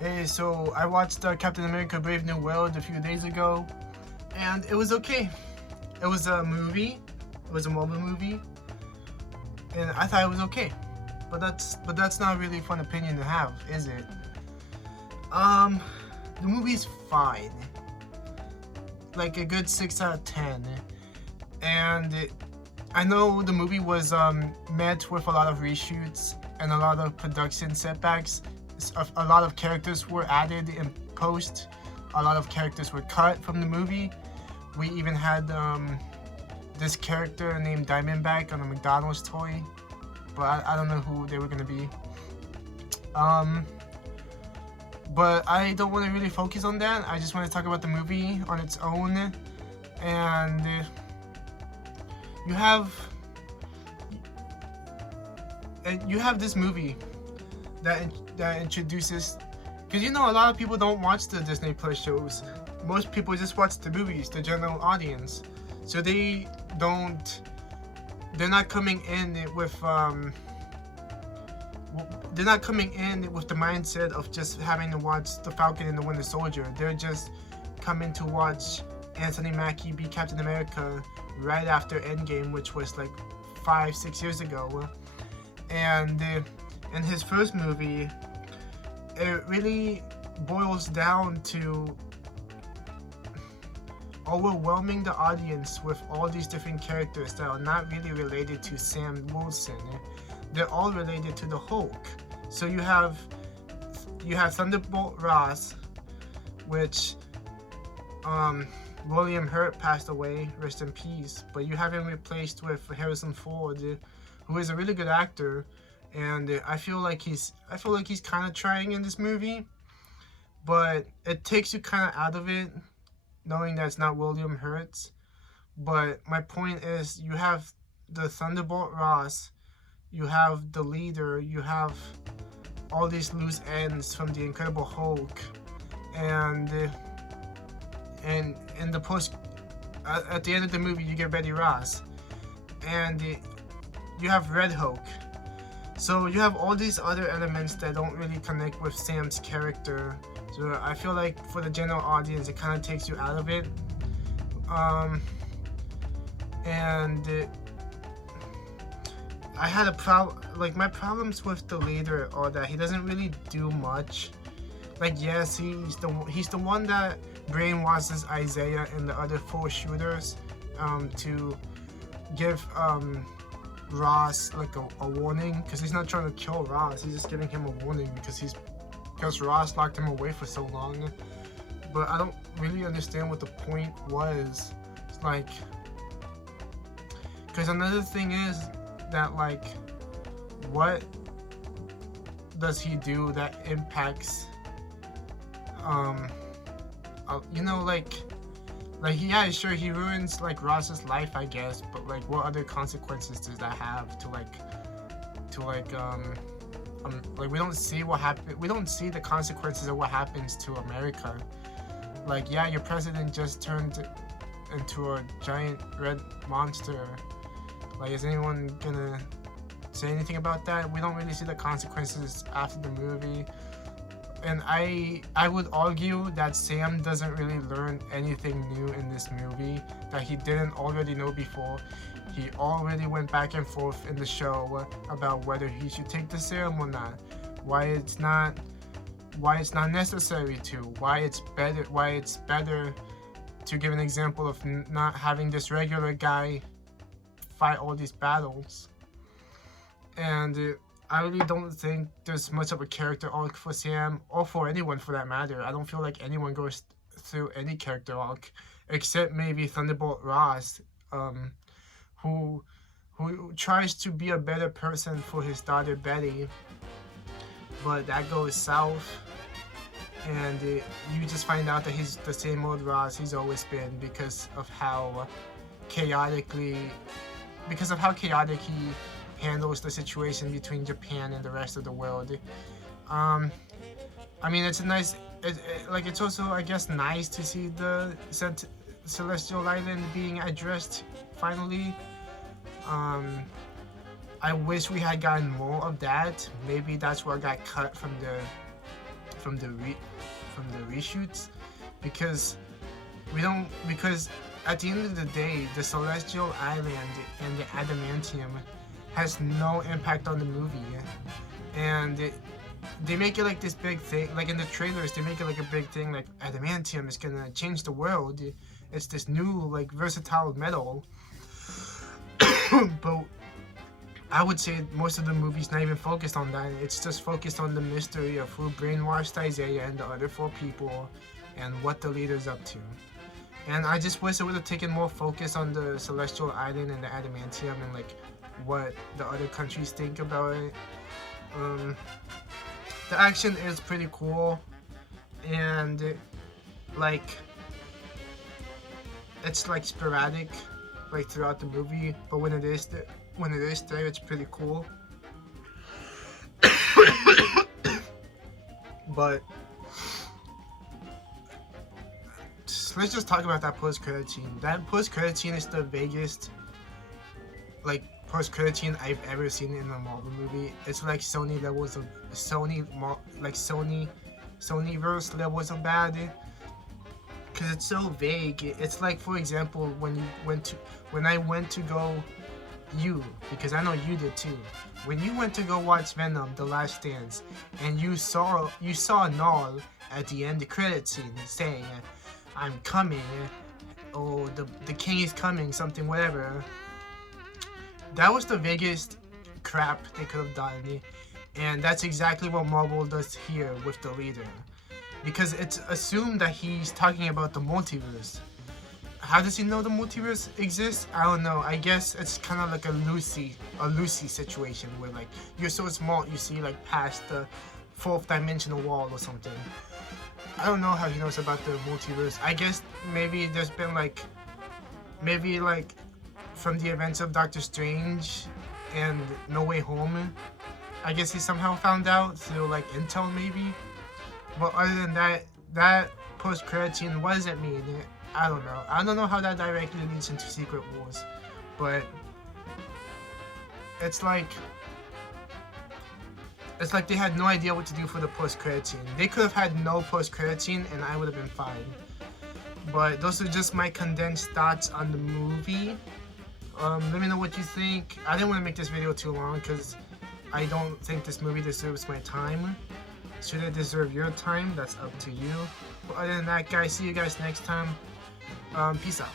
Hey, so I watched Captain America Brave New World a few days ago, and it was okay. It was a movie. It was a Marvel movie, and I thought it was okay. But that's not really a fun opinion to have, is it? The movie's fine, like a good 6 out of 10, and I know the movie was met with a lot of reshoots and a lot of production setbacks. A lot of characters were added in post. A lot of characters were cut from the movie. We even had this character named Diamondback on a McDonald's toy, but I don't know who they were gonna be. But I don't want to really focus on that. I just want to talk about the movie on its own. And you have this movie that introduces, because a lot of people don't watch the Disney Plus shows. Most people just watch the movies, the general audience. So they're not coming in with the mindset of just having to watch The Falcon and the Winter Soldier. They're just coming to watch Anthony Mackie be Captain America right after Endgame, which was like 5-6 years ago. And in his first movie, it really boils down to overwhelming the audience with all these different characters that are not really related to Sam Wilson. They're all related to the Hulk. So you have Thunderbolt Ross, which William Hurt passed away, rest in peace. But you have him replaced with Harrison Ford, who is a really good actor, and I feel like he's kind of trying in this movie, but it takes you kind of out of it, knowing that it's not William Hurt. But my point is, you have the Thunderbolt Ross, you have the leader, you have all these loose ends from the Incredible Hulk, and in the post, at the end of the movie, you get Betty Ross, and you have Red Hulk. So you have all these other elements that don't really connect with Sam's character. So I feel like for the general audience, it kind of takes you out of it. I had a problem. Like, my problems with the leader are that he doesn't really do much. Like, yes, he's the one that brainwashes Isaiah and the other 4 shooters to give Ross like a warning, because he's not trying to kill Ross. He's just giving him a warning because Ross locked him away for so long. But I don't really understand what the point was. It's like, because another thing is that, like, what does he do that impacts yeah, sure, he ruins like Ross's life, I guess, but like, what other consequences does that have to we don't see what happen. We don't see the consequences of what happens to America. Like, yeah, your president just turned into a giant red monster. Like, is anyone gonna say anything about that? We don't really see the consequences after the movie. And I would argue that Sam doesn't really learn anything new in this movie that he didn't already know before. He already went back and forth in the show about whether he should take the serum or not, why it's not necessary to, why it's better to give an example of not having this regular guy fight all these battles. And I really don't think there's much of a character arc for Sam, or for anyone for that matter. I don't feel like anyone goes through any character arc, except maybe Thunderbolt Ross, who tries to be a better person for his daughter Betty, but that goes south, and you just find out that he's the same old Ross he's always been because of how chaotic he handles the situation between Japan and the rest of the world. I mean, it's a nice, it's also, I guess, nice to see the Celestial Island being addressed finally. I wish we had gotten more of that. Maybe that's what got cut from from the reshoots, because at the end of the day, the Celestial Island and the adamantium has no impact on the movie, and they make it like this big thing. Like in the trailers, they make it like a big thing, like adamantium is gonna change the world. It's this new like versatile metal. But I would say most of the movie's not even focused on that. It's just focused on the mystery of who brainwashed Isaiah and the other 4 people, and what the leader's up to. And I just wish it would have taken more focus on the Celestial Island and the adamantium, and like what the other countries think about it. The action is pretty cool, and like it's like sporadic like throughout the movie, but when it is there, it's pretty cool. But let's just talk about that post-credit scene. That post-credit scene is the biggest like post-credit scene I've ever seen in a Marvel movie. It's like Sony levels of Sonyverse levels of bad, because it's so vague. It's like, for example, when I went to go, because I know you did too. When you went to go watch Venom: The Last Dance, and you saw Null at the end, the credit scene, saying, "I'm coming," or the king is coming, something, whatever. That was the biggest crap they could have done, and that's exactly what Marvel does here with the leader, because it's assumed that he's talking about the multiverse. How does he know the multiverse exists? I don't know. I guess it's kind of like a Lucy situation, where like you're so small you see like past the 4th dimensional wall or something. I don't know how he knows about the multiverse. I guess maybe there's been like from the events of Doctor Strange and No Way Home, I guess he somehow found out through like intel maybe. But other than that post-credit scene, what does it mean? I don't know. I don't know how that directly leads into Secret Wars, but it's like they had no idea what to do for the post-credit scene. They could have had no post-credit scene and I would have been fine. But those are just my condensed thoughts on the movie. Let me know what you think. I didn't want to make this video too long because I don't think this movie deserves my time. Should it deserve your time? That's up to you. But other than that, guys, see you guys next time. Peace out.